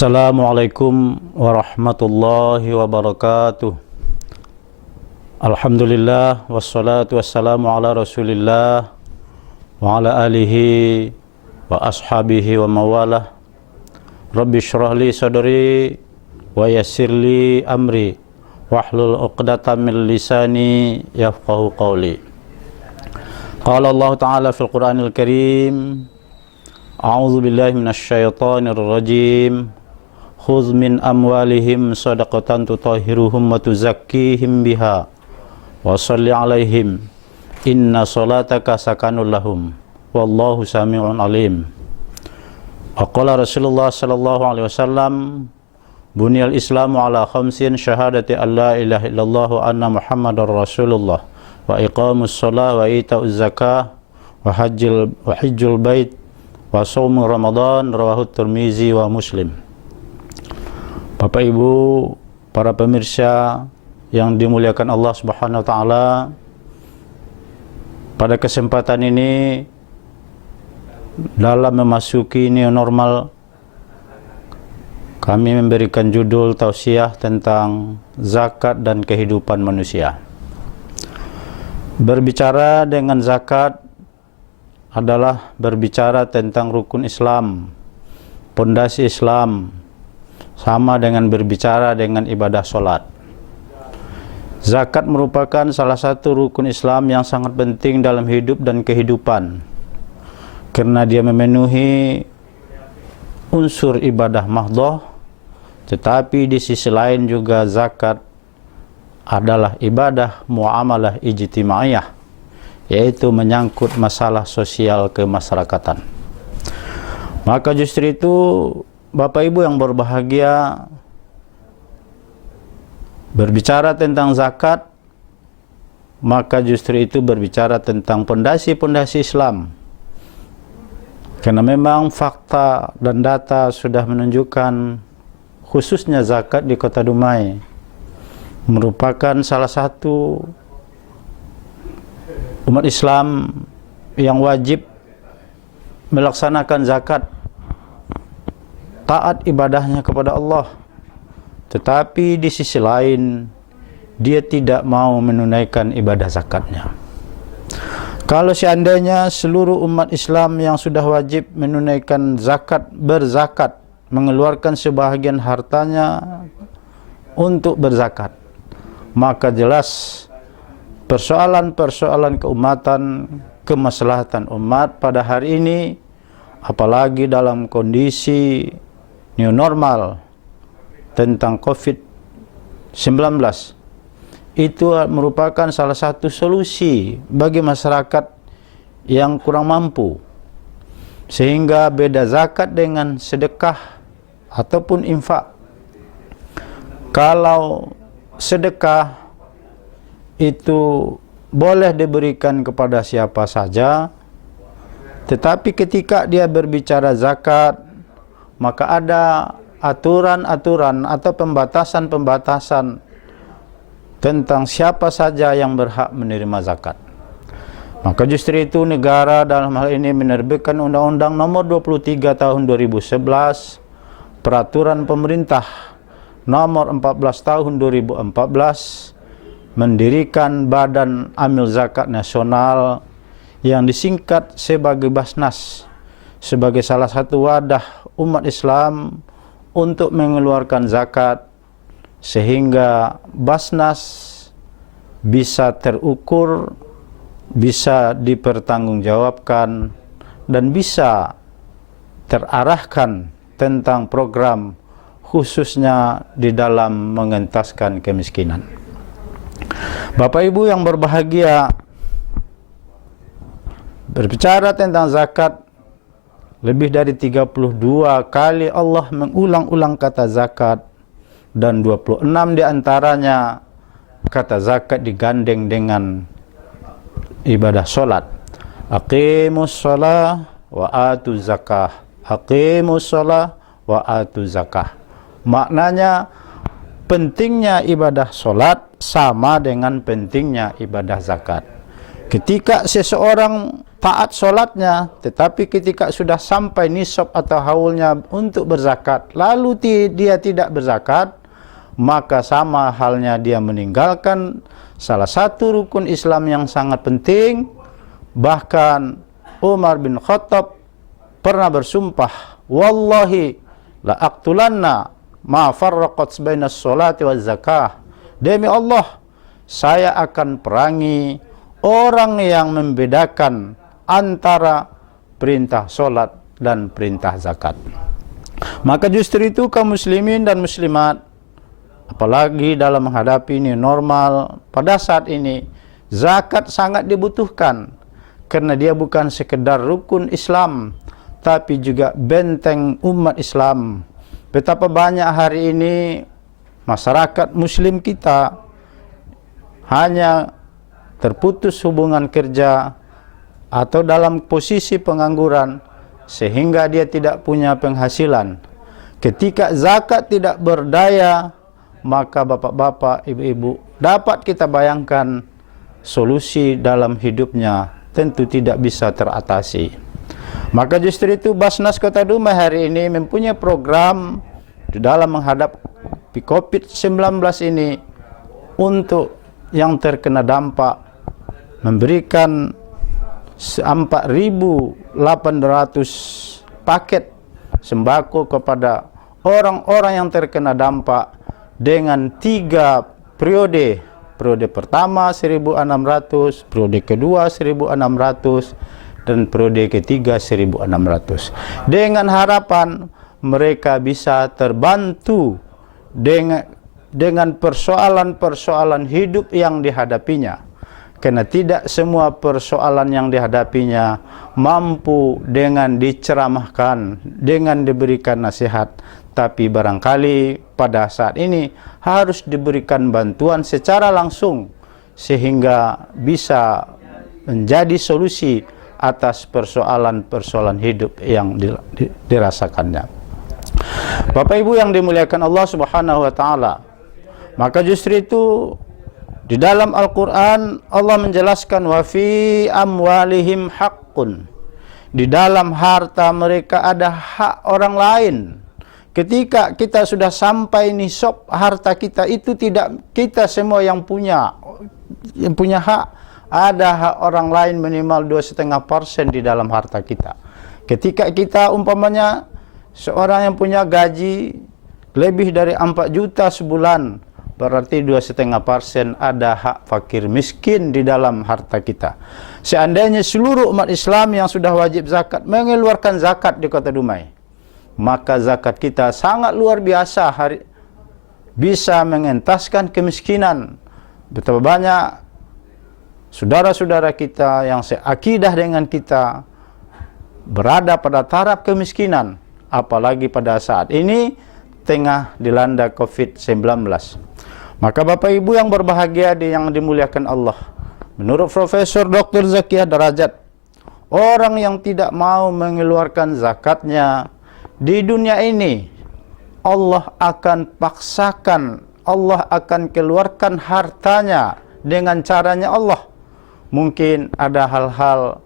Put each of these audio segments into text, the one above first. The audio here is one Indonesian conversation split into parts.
Assalamualaikum warahmatullahi wabarakatuh. Alhamdulillah wassalatu wassalamu ala Rasulillah wa ala alihi wa ashabihi wa mawalah. Rabbi shrah li sadri wa yassir li amri wahlul 'uqdatam min lisani yafqahu qawli. Qala Allah Ta'ala fil Qur'anil Karim, A'udzu billahi minasy syaithanir rajim. Khudz min amwalihim shadaqatan tutahhiruhum wa tuzakkihim biha wa shalli 'alaihim inna salataka sakanul lahum wallahu samii'un 'alim. Qala Rasulullah sallallahu alaihi wasallam, Bunyal Islamu ala khamsin, syahadati an la ilaha illallah wa anna Muhammadar Rasulullah wa iqamus shalah wa ita'uz zakah wa hajjul bait wa shaum Ramadan, rawahu Tirmizi wa Muslim. Bapak Ibu, para pemirsa yang dimuliakan Allah Subhanahu wa taala, pada kesempatan ini dalam memasuki new normal, kami memberikan judul tausiah tentang zakat dan kehidupan manusia. Berbicara dengan zakat adalah berbicara tentang rukun Islam, pondasi Islam, sama dengan berbicara dengan ibadah sholat. Zakat merupakan salah satu rukun Islam yang sangat penting dalam hidup dan kehidupan, karena dia memenuhi unsur ibadah mahdhah. Tetapi di sisi lain juga zakat adalah ibadah muamalah ijtimaiyah, yaitu menyangkut masalah sosial kemasyarakatan. Maka justru itu, Bapak Ibu yang berbahagia, berbicara tentang zakat, maka justru itu berbicara tentang pondasi-pondasi Islam. Karena memang fakta dan data sudah menunjukkan, khususnya zakat di Kota Dumai merupakan salah satu umat Islam yang wajib melaksanakan zakat, taat ibadahnya kepada Allah, tetapi di sisi lain dia tidak mau menunaikan ibadah zakatnya. Kalau seandainya seluruh umat Islam yang sudah wajib menunaikan zakat, berzakat, mengeluarkan sebahagian hartanya untuk berzakat, maka jelas persoalan-persoalan keumatan, kemaslahatan umat pada hari ini, apalagi dalam kondisi new normal tentang COVID-19, itu merupakan salah satu solusi bagi masyarakat yang kurang mampu. Sehingga beda zakat dengan sedekah ataupun infak. Kalau sedekah itu boleh diberikan kepada siapa saja, tetapi ketika dia berbicara zakat, maka ada aturan-aturan atau pembatasan-pembatasan tentang siapa saja yang berhak menerima zakat. Maka justru itu negara dalam hal ini menerbitkan Undang-Undang Nomor 23 Tahun 2011, Peraturan Pemerintah Nomor 14 Tahun 2014, mendirikan Badan Amil Zakat Nasional yang disingkat sebagai Basnas, sebagai salah satu wadah umat Islam untuk mengeluarkan zakat, sehingga Basnas bisa terukur, bisa dipertanggungjawabkan, dan bisa terarahkan tentang program khususnya di dalam mengentaskan kemiskinan. Bapak Ibu yang berbahagia, berbicara tentang zakat, lebih dari 32 kali Allah mengulang-ulang kata zakat, dan 26 diantaranya kata zakat digandeng dengan ibadah sholat. Aqimus shalah wa atu zakah. Aqimus shalah wa atu zakah. Maknanya pentingnya ibadah sholat sama dengan pentingnya ibadah zakat. Ketika seseorang taat solatnya, tetapi ketika sudah sampai nisab atau haulnya untuk berzakat, lalu dia tidak berzakat, maka sama halnya dia meninggalkan salah satu rukun Islam yang sangat penting. Bahkan Umar bin Khattab pernah bersumpah, wallahi la aqtulanna ma farraqat bainas sholati waz zakah. Demi Allah, saya akan perangi orang yang membedakan antara perintah solat dan perintah zakat. Maka justru itu kaum muslimin dan muslimat, apalagi dalam menghadapi ini normal, pada saat ini zakat sangat dibutuhkan, karena dia bukan sekedar rukun Islam, tapi juga benteng umat Islam. Betapa banyak hari ini masyarakat muslim kita hanya terputus hubungan kerja atau dalam posisi pengangguran, sehingga dia tidak punya penghasilan. Ketika zakat tidak berdaya, maka bapak-bapak, ibu-ibu, dapat kita bayangkan solusi dalam hidupnya tentu tidak bisa teratasi. Maka justru itu Basnas Kota Dumai hari ini mempunyai program di dalam menghadapi COVID-19 ini untuk yang terkena dampak, memberikan 4.800 paket sembako kepada orang-orang yang terkena dampak dengan 3 periode. Periode pertama 1.600, periode kedua 1.600, dan periode ketiga 1.600. Dengan harapan mereka bisa terbantu dengan persoalan-persoalan hidup yang dihadapinya. Karena tidak semua persoalan yang dihadapinya mampu dengan diceramahkan, dengan diberikan nasihat. Tapi barangkali pada saat ini harus diberikan bantuan secara langsung, sehingga bisa menjadi solusi atas persoalan-persoalan hidup yang dirasakannya. Bapak Ibu yang dimuliakan Allah Subhanahu wa taala, maka justru itu di dalam Al-Quran Allah menjelaskan, wa fi amwalihim haqqun, di dalam harta mereka ada hak orang lain. Ketika kita sudah sampai nisab harta kita, itu tidak kita semua yang punya hak. Ada hak orang lain minimal 2,5% di dalam harta kita. Ketika kita umpamanya seorang yang punya gaji lebih dari 4 juta sebulan, berarti 2,5% ada hak fakir miskin di dalam harta kita. Seandainya seluruh umat Islam yang sudah wajib zakat mengeluarkan zakat di Kota Dumai, maka zakat kita sangat luar biasa, bisa mengentaskan kemiskinan. Betapa banyak saudara-saudara kita yang seakidah dengan kita berada pada taraf kemiskinan, apalagi pada saat ini tengah dilanda COVID-19. Maka Bapak Ibu yang berbahagia yang dimuliakan Allah, menurut Profesor Dr. Zakiyah Darajat, orang yang tidak mau mengeluarkan zakatnya di dunia ini, Allah akan paksakan, Allah akan keluarkan hartanya dengan caranya Allah. Mungkin ada hal-hal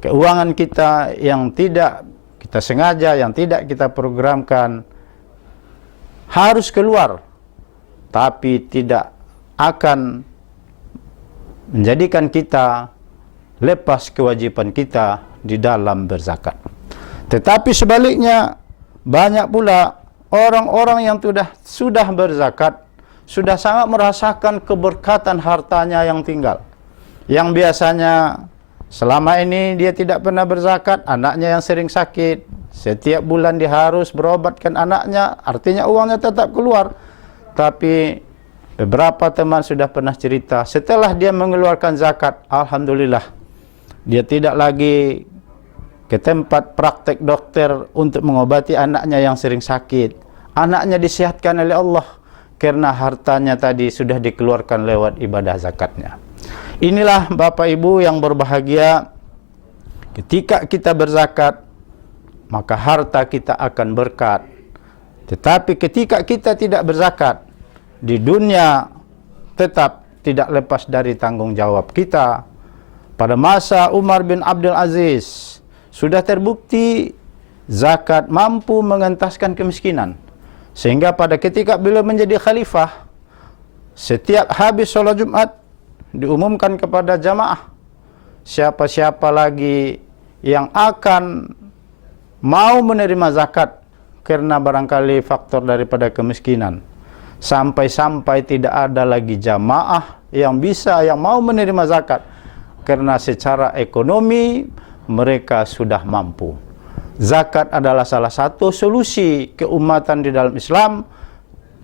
keuangan kita yang tidak kita sengaja, yang tidak kita programkan, harus keluar, tapi tidak akan menjadikan kita lepas kewajiban kita di dalam berzakat. Tetapi sebaliknya, banyak pula orang-orang yang sudah berzakat, sudah sangat merasakan keberkatan hartanya yang tinggal. Yang biasanya selama ini dia tidak pernah berzakat, anaknya yang sering sakit, setiap bulan dia harus berobatkan anaknya, artinya uangnya tetap keluar. Tapi beberapa teman sudah pernah cerita, setelah dia mengeluarkan zakat, alhamdulillah, dia tidak lagi ke tempat praktek dokter untuk mengobati anaknya yang sering sakit. Anaknya disehatkan oleh Allah karena hartanya tadi sudah dikeluarkan lewat ibadah zakatnya. Inilah Bapak Ibu yang berbahagia, ketika kita berzakat, maka harta kita akan berkat. Tetapi ketika kita tidak berzakat, di dunia tetap tidak lepas dari tanggung jawab kita. pada masa Umar bin Abdul Aziz sudah terbukti zakat mampu mengentaskan kemiskinan. Sehingga pada ketika beliau menjadi khalifah, setiap habis sholat Jumat diumumkan kepada jamaah, siapa-siapa lagi yang akan mau menerima zakat karena barangkali faktor daripada kemiskinan. Sampai-sampai tidak ada lagi jamaah yang mau menerima zakat karena secara ekonomi mereka sudah mampu. Zakat adalah salah satu solusi keumatan di dalam Islam.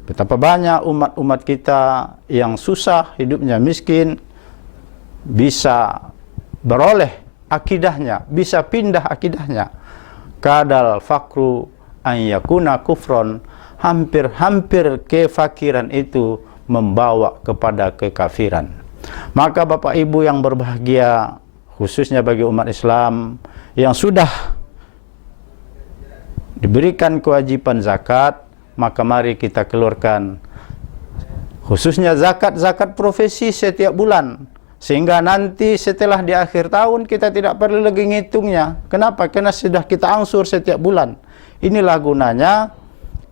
Betapa banyak umat-umat kita yang susah, hidupnya miskin, bisa beroleh akidahnya, bisa pindah akidahnya. Kadal fakru an yakuna kufron, hampir-hampir kefakiran itu membawa kepada kekafiran. Maka Bapak Ibu yang berbahagia, khususnya bagi umat Islam yang sudah diberikan kewajiban zakat, maka mari kita keluarkan khususnya zakat profesi setiap bulan, sehingga nanti setelah di akhir tahun kita tidak perlu lagi ngitungnya. Kenapa? Karena sudah kita angsur setiap bulan. Inilah gunanya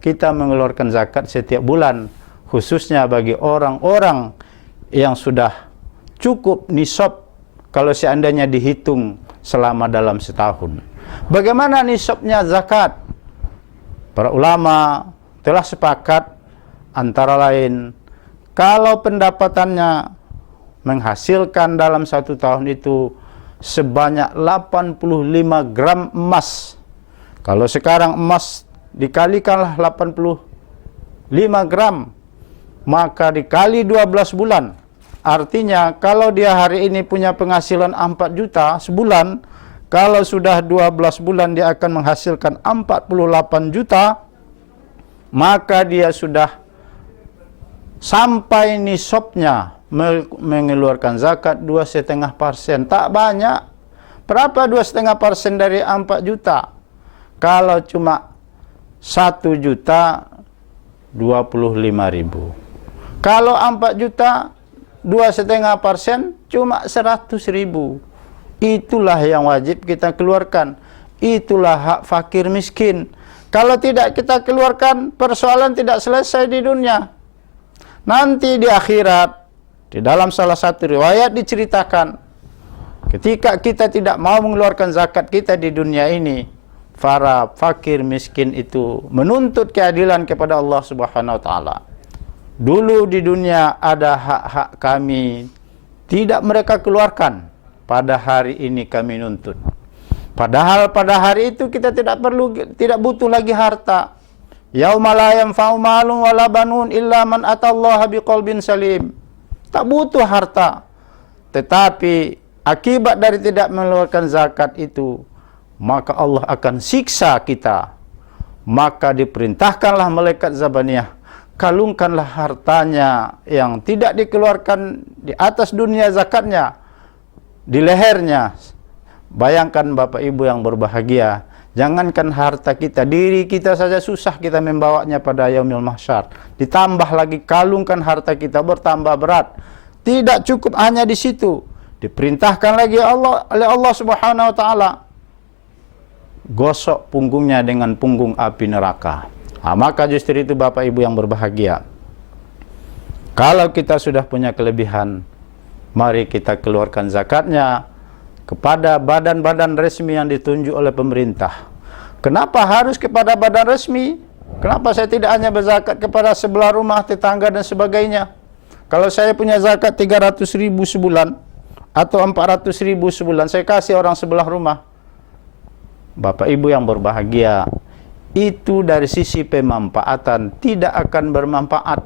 kita mengeluarkan zakat setiap bulan, khususnya bagi orang-orang yang sudah cukup nisab kalau seandainya dihitung selama dalam setahun. Bagaimana nisabnya zakat? Para ulama telah sepakat antara lain, kalau pendapatannya menghasilkan dalam satu tahun itu sebanyak 85 gram emas. Kalau sekarang emas dikalikanlah 85 gram, maka dikali 12 bulan. Artinya kalau dia hari ini punya penghasilan 4 juta sebulan, kalau sudah 12 bulan dia akan menghasilkan 48 juta, maka dia sudah sampai nisabnya mengeluarkan zakat 2,5%. Tak banyak. Berapa 2,5% dari 4 juta? Kalau cuma 1 juta 25.000. Kalau 4 juta 2,5% cuma 100.000. Itulah yang wajib kita keluarkan. Itulah hak fakir miskin. Kalau tidak kita keluarkan, persoalan tidak selesai di dunia. Nanti di akhirat, di dalam salah satu riwayat diceritakan, ketika kita tidak mau mengeluarkan zakat kita di dunia ini, para fakir miskin itu menuntut keadilan kepada Allah Subhanahu wa taala. Dulu di dunia ada hak-hak kami, tidak mereka keluarkan. Pada hari ini kami nuntut. Padahal pada hari itu kita tidak butuh lagi harta. Yauma la yanfa'u malun wala banun illa man atallaha biqalbin salim. Tak butuh harta. Tetapi akibat dari tidak mengeluarkan zakat itu, maka Allah akan siksa kita. Maka diperintahkanlah malaikat Zabaniyah, kalungkanlah hartanya yang tidak dikeluarkan di atas dunia zakatnya di lehernya. Bayangkan Bapak Ibu yang berbahagia, jangankan harta kita, diri kita saja susah kita membawanya pada yaumil mahsyar. Ditambah lagi kalungkan harta kita, bertambah berat. Tidak cukup hanya di situ. Diperintahkan lagi oleh Allah Subhanahu wa taala, gosok punggungnya dengan punggung api neraka. Maka justru itu Bapak Ibu yang berbahagia, kalau kita sudah punya kelebihan, mari kita keluarkan zakatnya kepada badan-badan resmi yang ditunjuk oleh pemerintah. Kenapa harus kepada badan resmi? Kenapa saya tidak hanya berzakat kepada sebelah rumah, tetangga dan sebagainya? Kalau saya punya zakat 300.000 sebulan atau 400.000 sebulan, saya kasih orang sebelah rumah. Bapak Ibu yang berbahagia, itu dari sisi pemanfaatan tidak akan bermanfaat.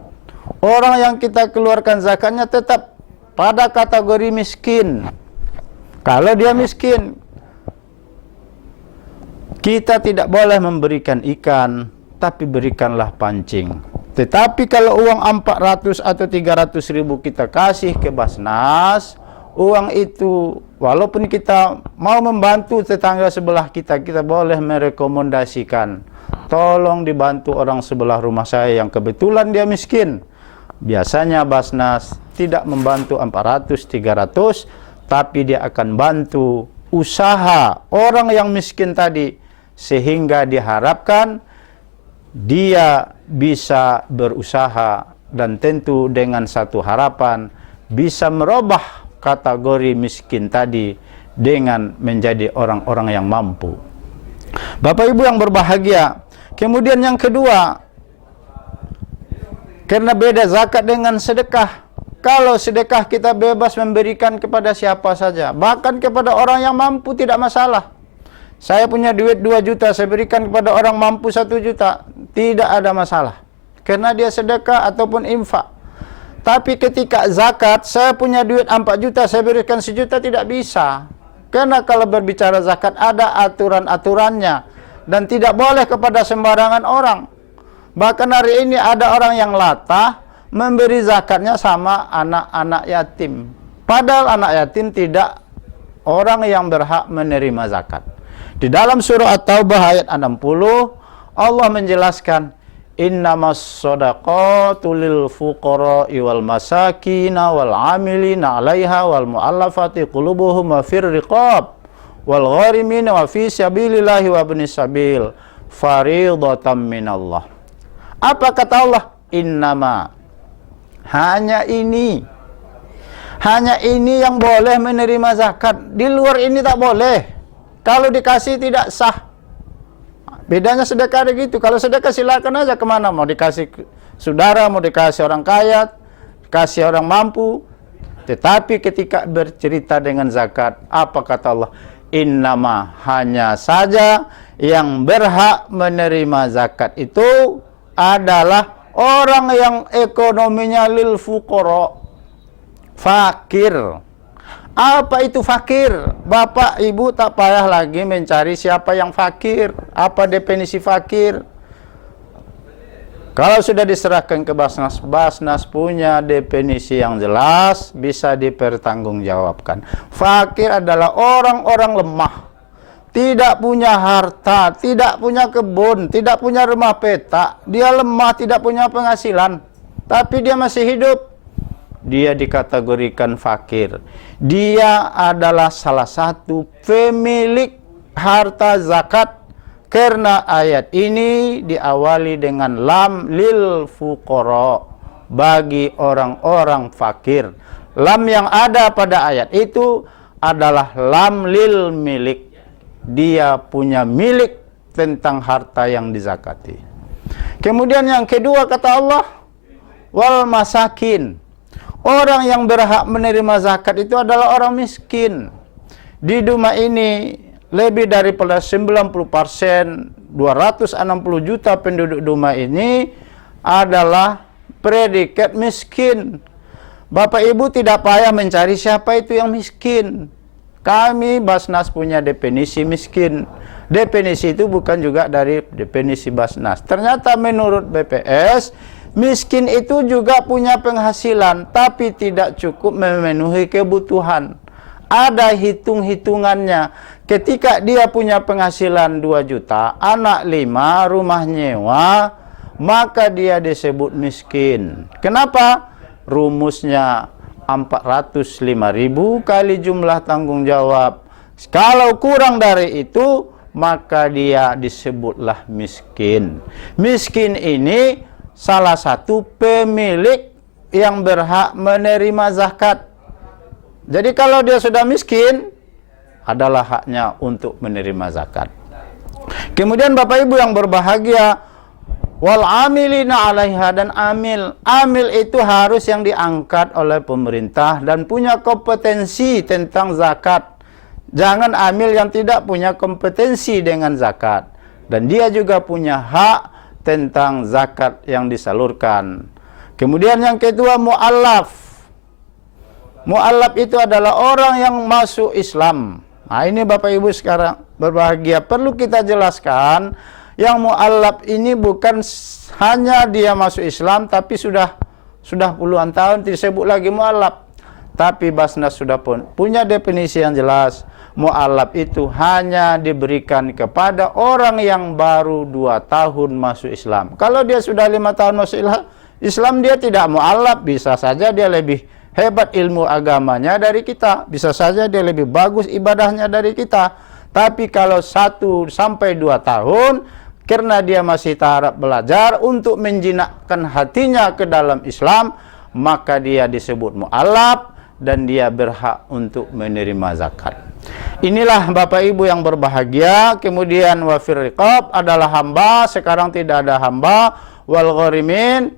Orang yang kita keluarkan zakatnya tetap pada kategori miskin. Kalau dia miskin, kita tidak boleh memberikan ikan, tapi berikanlah pancing. Tetapi kalau uang 400 atau 300.000 kita kasih ke Basnas, uang itu walaupun kita mau membantu tetangga sebelah kita, kita boleh merekomendasikan, tolong dibantu orang sebelah rumah saya yang kebetulan dia miskin. Biasanya Basnas tidak membantu 400, 300, tapi dia akan bantu usaha orang yang miskin tadi, sehingga diharapkan dia bisa berusaha dan tentu dengan satu harapan bisa merubah kategori miskin tadi dengan menjadi orang-orang yang mampu. Bapak Ibu yang berbahagia, kemudian yang kedua, karena beda zakat dengan sedekah. Kalau sedekah kita bebas memberikan kepada siapa saja, bahkan kepada orang yang mampu tidak masalah. Saya punya duit 2 juta, saya berikan kepada orang mampu 1 juta, tidak ada masalah, karena dia sedekah ataupun infak. Tapi ketika zakat, saya punya duit 4 juta, saya berikan 1 juta, tidak bisa. Karena kalau berbicara zakat ada aturan-aturannya, dan tidak boleh kepada sembarangan orang. Bahkan hari ini ada orang yang latah memberi zakatnya sama anak-anak yatim. Padahal anak yatim tidak orang yang berhak menerima zakat. Di dalam surah At-Taubah ayat 60, Allah menjelaskan, innamas shadaqatu lil fuqara'i wal masakina wal 'amilina 'alaiha wal mu'allafati qulubuhum wa fir riqab wal gharimina wa fi sabilillahi wa ibnis sabil fariidatan minallah. Apa kata Allah? Innama, hanya ini yang boleh menerima zakat. Di luar ini tak boleh. Kalau dikasih tidak sah. Bedanya sedekah ada gitu. Kalau sedekah silakan aja kemana, mau dikasih saudara, mau dikasih orang kaya, kasih orang mampu. Tetapi ketika bercerita dengan zakat, apa kata Allah? Innama, hanya saja yang berhak menerima zakat itu adalah orang yang ekonominya lil fuqara, fakir. Apa itu fakir? Bapak Ibu tak payah lagi mencari siapa yang fakir. Apa definisi fakir? Kalau sudah diserahkan ke Basnas, Basnas punya definisi yang jelas, bisa dipertanggungjawabkan. Fakir adalah orang-orang lemah, tidak punya harta, tidak punya kebun, tidak punya rumah petak. Dia lemah, tidak punya penghasilan, tapi dia masih hidup. Dia dikategorikan fakir. Dia adalah salah satu pemilik harta zakat, karena ayat ini diawali dengan lam lil fuqara, bagi orang-orang fakir. Lam yang ada pada ayat itu adalah lam lil milik. Dia punya milik tentang harta yang dizakati. Kemudian yang kedua kata Allah, wal masakin. Orang yang berhak menerima zakat itu adalah orang miskin. Di Duma ini lebih daripada 90%, 260 juta penduduk Duma ini adalah predikat miskin. Bapak Ibu tidak payah mencari siapa itu yang miskin. Kami Basnas punya definisi miskin. Definisi itu bukan juga dari definisi Basnas. Ternyata menurut BPS, miskin itu juga punya penghasilan, tapi tidak cukup memenuhi kebutuhan. Ada hitung-hitungannya. Ketika dia punya penghasilan 2 juta, anak 5, rumah nyewa, maka dia disebut miskin. Kenapa? Rumusnya 405.000 kali jumlah tanggung jawab. Kalau kurang dari itu, maka dia disebutlah miskin. Miskin ini salah satu pemilik yang berhak menerima zakat. Jadi kalau dia sudah miskin, adalah haknya untuk menerima zakat. Kemudian Bapak Ibu yang berbahagia, wal amilina 'alaiha, dan amil. Amil itu harus yang diangkat oleh pemerintah dan punya kompetensi tentang zakat. Jangan amil yang tidak punya kompetensi dengan zakat. Dan dia juga punya hak tentang zakat yang disalurkan. Kemudian yang kedua, mu'allaf. Mu'allaf itu adalah orang yang masuk Islam. Nah ini Bapak Ibu sekarang berbahagia, perlu kita jelaskan, yang mu'allaf ini bukan hanya dia masuk Islam tapi sudah puluhan tahun disebut lagi mu'allaf. Tapi Basnas sudah pun punya definisi yang jelas. Mu'allaf itu hanya diberikan kepada orang yang baru 2 tahun masuk Islam. Kalau dia sudah 5 tahun masuk Islam, dia tidak mu'allaf, bisa saja dia lebih hebat ilmu agamanya dari kita, bisa saja dia lebih bagus ibadahnya dari kita. Tapi kalau 1 sampai 2 tahun, karena dia masih tahap belajar untuk menjinakkan hatinya ke dalam Islam, maka dia disebut mu'allaf dan dia berhak untuk menerima zakat. Inilah Bapak Ibu yang berbahagia. Kemudian wafir riqab adalah hamba, sekarang tidak ada hamba. Wal gharimin,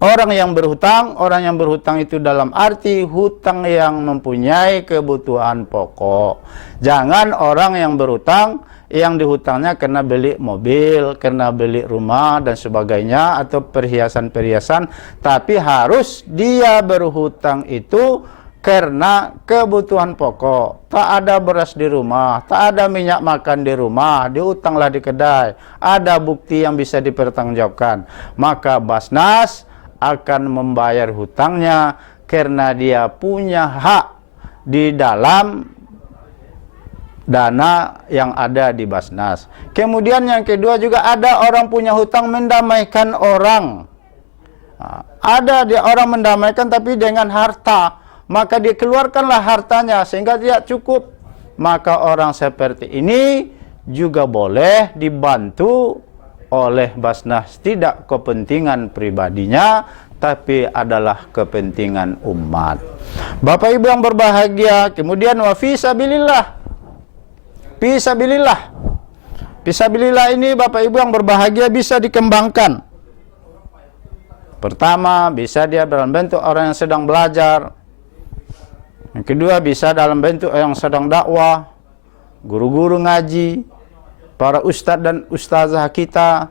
orang yang berhutang itu dalam arti hutang yang mempunyai kebutuhan pokok. Jangan orang yang berhutang, yang dihutangnya karena beli mobil, karena beli rumah dan sebagainya, atau perhiasan-perhiasan, tapi harus dia berhutang itu karena kebutuhan pokok. Tak ada beras di rumah, tak ada minyak makan di rumah, dihutanglah di kedai. Ada bukti yang bisa dipertanggungjawabkan. Maka Basnas akan membayar hutangnya karena dia punya hak di dalam dana yang ada di Basnas. Kemudian yang kedua juga ada orang punya hutang mendamaikan orang. Ada dia orang mendamaikan tapi dengan harta. Maka dikeluarkanlah hartanya sehingga tidak cukup. Maka orang seperti ini juga boleh dibantu oleh Basnas, tidak kepentingan pribadinya, tapi adalah kepentingan umat. Bapak Ibu yang berbahagia, kemudian wa fi sabilillah. Fi sabilillah. Fi sabilillah ini Bapak Ibu yang berbahagia bisa dikembangkan. Pertama, bisa dia dalam bentuk orang yang sedang belajar. Yang kedua, bisa dalam bentuk yang sedang dakwah, guru-guru ngaji, para ustadz dan ustazah kita.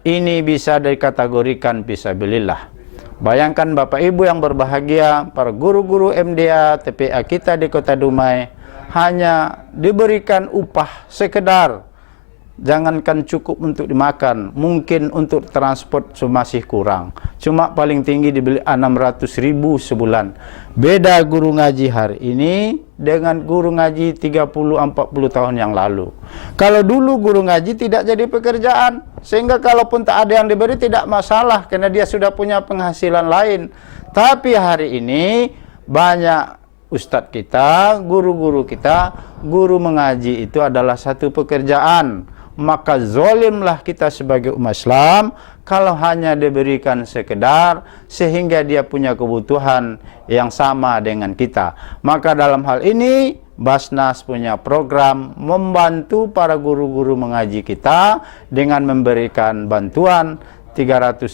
Ini bisa dikategorikan fisabilillah. Bayangkan Bapak Ibu yang berbahagia, para guru-guru MDA, TPA kita di Kota Dumai, hanya diberikan upah sekedar, jangankan cukup untuk dimakan, mungkin untuk transport masih kurang. Cuma paling tinggi dibeli 600.000 sebulan. Beda guru ngaji hari ini dengan guru ngaji 30-40 tahun yang lalu. Kalau dulu guru ngaji tidak jadi pekerjaan, sehingga kalaupun tak ada yang diberi tidak masalah karena dia sudah punya penghasilan lain. Tapi hari ini banyak ustadz kita, guru-guru kita, guru mengaji itu adalah satu pekerjaan. Maka zolimlah kita sebagai umat Islam kalau hanya diberikan sekedar sehingga dia punya kebutuhan yang sama dengan kita. Maka dalam hal ini Basnas punya program membantu para guru-guru mengaji kita dengan memberikan bantuan 300.000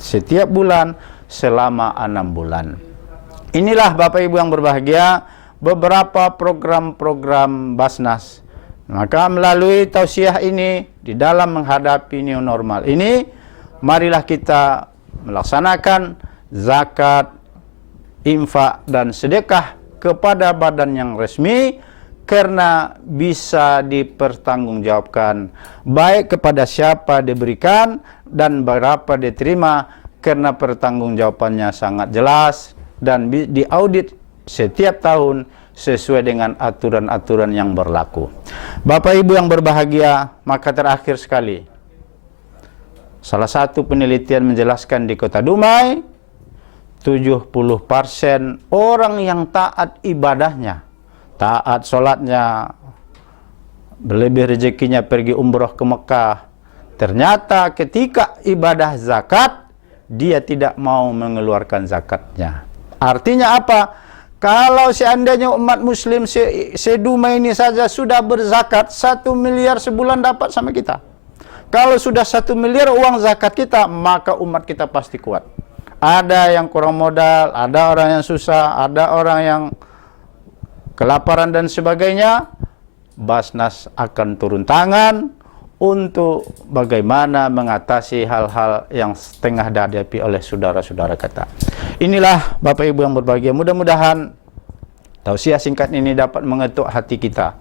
setiap bulan selama 6 bulan. Inilah Bapak Ibu yang berbahagia beberapa program-program Basnas. Maka melalui tausiah ini, di dalam menghadapi new normal ini, marilah kita melaksanakan zakat, infak, dan sedekah kepada badan yang resmi, karena bisa dipertanggungjawabkan baik kepada siapa diberikan dan berapa diterima, karena pertanggungjawabannya sangat jelas dan diaudit setiap tahun sesuai dengan aturan-aturan yang berlaku. Bapak Ibu yang berbahagia, maka terakhir sekali, salah satu penelitian menjelaskan di Kota Dumai, 70% orang yang taat ibadahnya, taat sholatnya, berlebih rezekinya pergi umroh ke Mekah, ternyata ketika ibadah zakat, dia tidak mau mengeluarkan zakatnya. Artinya apa? Kalau seandainya umat muslim se-Dumai ini saja sudah berzakat, 1 miliar sebulan dapat sama kita. Kalau sudah 1 miliar uang zakat kita, maka umat kita pasti kuat. Ada yang kurang modal, ada orang yang susah, ada orang yang kelaparan dan sebagainya. Basnas akan turun tangan untuk bagaimana mengatasi hal-hal yang tengah dihadapi oleh saudara-saudara kita. Inilah Bapak Ibu yang berbahagia, mudah-mudahan tausiah singkat ini dapat mengetuk hati kita,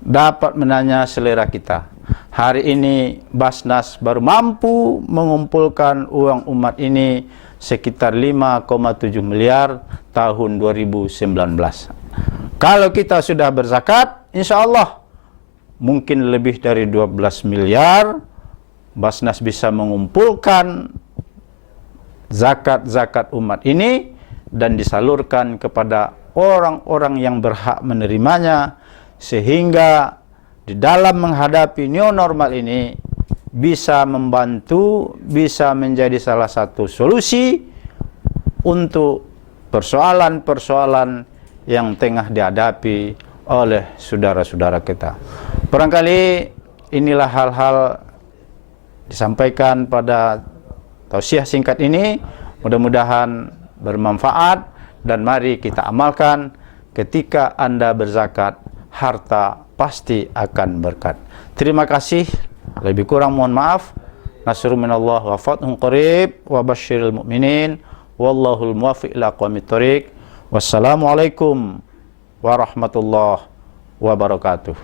dapat menanya selera kita. Hari ini Basnas baru mampu mengumpulkan uang umat ini sekitar 5,7 miliar tahun 2019. Kalau kita sudah berzakat, insya Allah mungkin lebih dari 12 miliar, Basnas bisa mengumpulkan zakat-zakat umat ini dan disalurkan kepada orang-orang yang berhak menerimanya, sehingga di dalam menghadapi new normal ini bisa membantu, bisa menjadi salah satu solusi untuk persoalan-persoalan yang tengah dihadapi oleh saudara-saudara kita. Barangkali inilah hal-hal disampaikan pada tausiah singkat ini, mudah-mudahan bermanfaat dan mari kita amalkan. Ketika Anda berzakat, harta pasti akan berkat. Terima kasih, lebih kurang mohon maaf. Nasrun minallah wa fathun qarib wa basyiril mu'minin wallahul muwaffiq ila aqwamit thoriq. Wassalamualaikum warahmatullahi wabarakatuh.